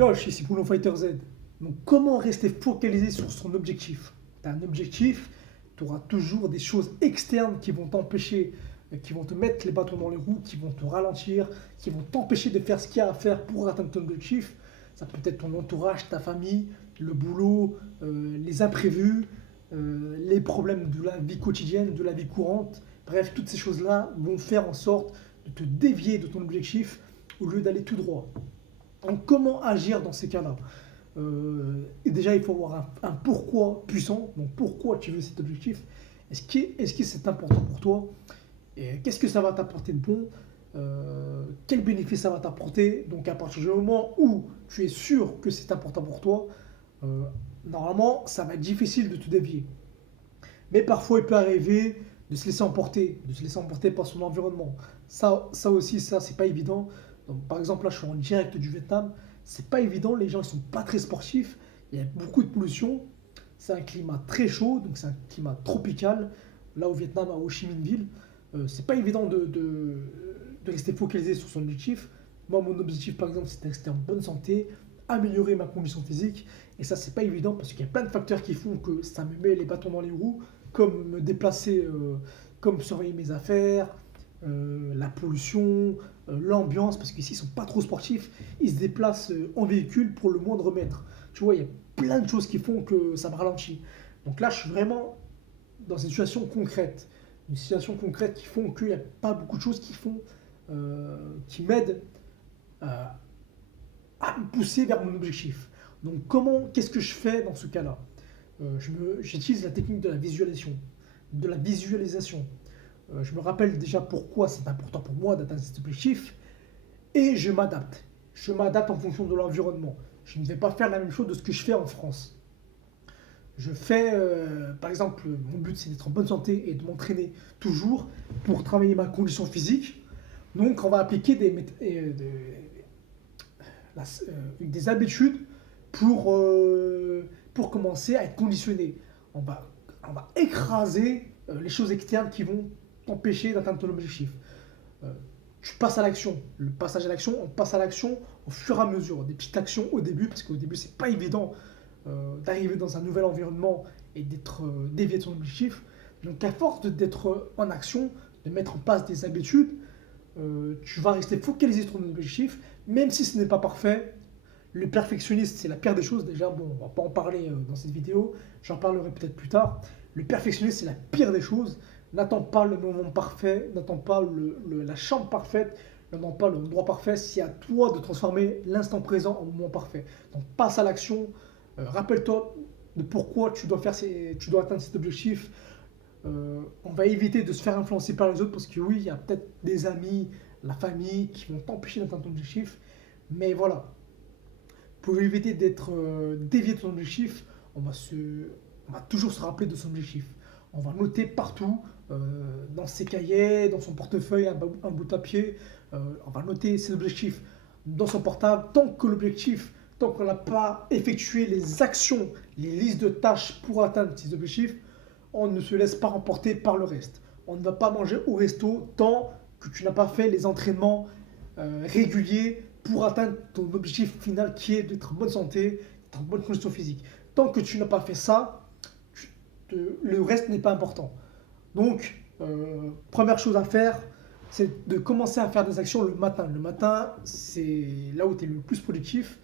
Yo, je suis ici pour No Fighter Z. Donc, comment rester focalisé sur son objectif? Tu as un objectif, tu auras toujours des choses externes qui vont t'empêcher, qui vont te mettre les bâtons dans les roues, qui vont te ralentir, qui vont t'empêcher de faire ce qu'il y a à faire pour atteindre ton objectif. Ça peut être ton entourage, ta famille, le boulot, les imprévus, les problèmes de la vie quotidienne, de la vie courante. Bref, toutes ces choses-là vont faire en sorte de te dévier de ton objectif au lieu d'aller tout droit. Donc, comment agir dans ces cas-là? Et déjà, il faut avoir un pourquoi puissant. Donc, pourquoi tu veux cet objectif? Est-ce que c'est important pour toi? Et qu'est-ce que ça va t'apporter de bon? Quel bénéfice ça va t'apporter? Donc, à partir du moment où tu es sûr que c'est important pour toi, euh, normalement, ça va être difficile de te dévier. Mais parfois, il peut arriver de se laisser emporter par son environnement. Ça aussi, ça, c'est pas évident. Donc, par exemple, là, je suis en direct du Vietnam. C'est pas évident, les gens, ils sont pas très sportifs. Il y a beaucoup de pollution. C'est un climat très chaud, donc c'est un climat tropical. Là, au Vietnam, à Ho Chi Minh Ville, c'est pas évident de rester focalisé sur son objectif. Moi, mon objectif, par exemple, c'était de rester en bonne santé, améliorer ma condition physique. Et ça, c'est pas évident parce qu'il y a plein de facteurs qui font que ça me met les bâtons dans les roues, comme me déplacer, comme surveiller mes affaires, la pollution, l'ambiance, parce qu'ici, ils sont pas trop sportifs. Ils se déplacent en véhicule pour le moindre mètre. Tu vois, il y a plein de choses qui font que ça me ralentit. Donc là, je suis vraiment dans une situation concrète. Une situation concrète qui font qu'il n'y a pas beaucoup de choses qui m'aident à me pousser vers mon objectif. Donc qu'est-ce que je fais dans ce cas-là? J'utilise la technique de la visualisation. Je me rappelle déjà pourquoi c'est important pour moi d'atteindre cet objectif et je m'adapte. Je m'adapte en fonction de l'environnement. Je ne vais pas faire la même chose de ce que je fais en France. Je fais, par exemple, mon but c'est d'être en bonne santé et de m'entraîner toujours pour travailler ma condition physique. Donc on va appliquer des habitudes pour commencer à être conditionné. On va, on va écraser les choses externes qui vont t'empêcher d'atteindre ton objectif. Euh, Tu passes à l'action. Le passage à l'action, on passe à l'action au fur et à mesure. Des petites actions au début, parce qu'au début, c'est pas évident d'arriver dans un nouvel environnement et d'être dévié de son objectif. Donc, à force d'être en action, de mettre en place des habitudes, tu vas rester focalisé sur ton objectif, même si ce n'est pas parfait. Le perfectionniste, c'est la pire des choses. Déjà, bon, on va pas en parler dans cette vidéo. J'en parlerai peut-être plus tard. Le perfectionniste, c'est la pire des choses. N'attends pas le moment parfait, n'attends pas la chambre parfaite, n'attends pas l'endroit parfait. C'est à toi de transformer l'instant présent en moment parfait. Donc passe à l'action. Rappelle-toi de pourquoi tu dois atteindre cet objectif. On va éviter de se faire influencer par les autres parce que oui, il y a peut-être des amis, la famille qui vont t'empêcher d'atteindre ton objectif. Mais voilà, pour éviter d'être dévié de son objectif, on va toujours se rappeler de son objectif. On va noter partout, dans ses cahiers, dans son portefeuille, un bout de papier. On va noter ses objectifs dans son portable. Tant qu'on n'a pas effectué les actions, les listes de tâches pour atteindre ses objectifs, on ne se laisse pas remporter par le reste. On ne va pas manger au resto tant que tu n'as pas fait les entraînements réguliers pour atteindre ton objectif final qui est d'être en bonne santé, d'être en bonne condition physique. Tant que tu n'as pas fait ça, le reste n'est pas important. Donc, première chose à faire, c'est de commencer à faire des actions le matin. Le matin, c'est là où tu es le plus productif.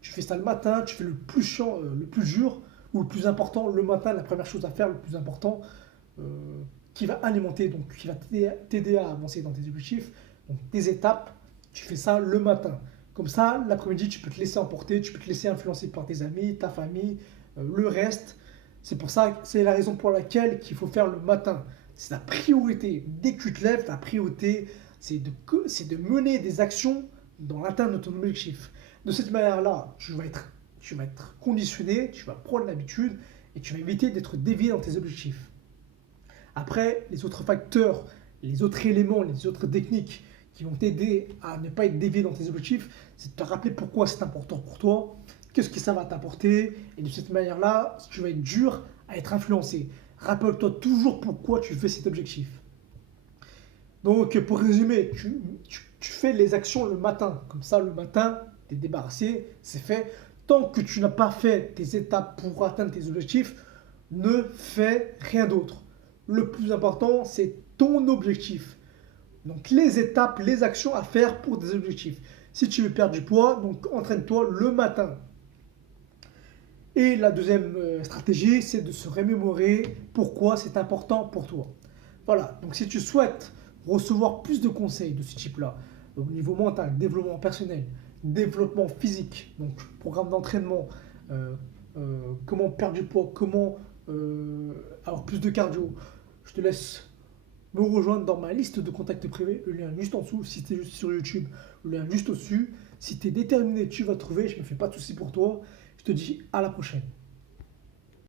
Tu fais ça le matin, tu fais le plus chiant, le plus dur ou le plus important le matin. La première chose à faire, le plus important, euh, qui va alimenter, donc qui va t'aider à avancer dans tes objectifs. Donc, tes étapes, tu fais ça le matin. Comme ça, l'après-midi, tu peux te laisser emporter, tu peux te laisser influencer par tes amis, ta famille, le reste. C'est la raison pour laquelle qu'il faut faire le matin. C'est la priorité. Dès que tu te lèves, ta priorité, c'est de mener des actions dans l'atteinte de ton objectif. De cette manière-là, tu vas être conditionné, tu vas prendre l'habitude et tu vas éviter d'être dévié dans tes objectifs. Après, les autres facteurs, les autres éléments, les autres techniques qui vont t'aider à ne pas être dévié dans tes objectifs, c'est de te rappeler pourquoi c'est important pour toi, qu'est-ce que ça va t'apporter, et de cette manière-là, tu vas être dur à être influencé. Rappelle-toi toujours pourquoi tu fais cet objectif. Donc, pour résumer, tu fais les actions le matin. Comme ça, le matin, tu es débarrassé, c'est fait. Tant que tu n'as pas fait tes étapes pour atteindre tes objectifs, ne fais rien d'autre. Le plus important, c'est ton objectif. Donc les étapes, les actions à faire pour des objectifs. Si tu veux perdre du poids, donc entraîne-toi le matin. Et la deuxième stratégie, c'est de se remémorer pourquoi c'est important pour toi. Voilà, donc si tu souhaites recevoir plus de conseils de ce type-là, au niveau mental, développement personnel, développement physique, donc programme d'entraînement, comment perdre du poids, comment avoir plus de cardio, je te laisse me rejoindre dans ma liste de contacts privés, le lien juste en dessous, si tu es juste sur YouTube, le lien juste au-dessus. Si tu es déterminé, tu vas trouver, je ne me fais pas de soucis pour toi. Je te dis à la prochaine.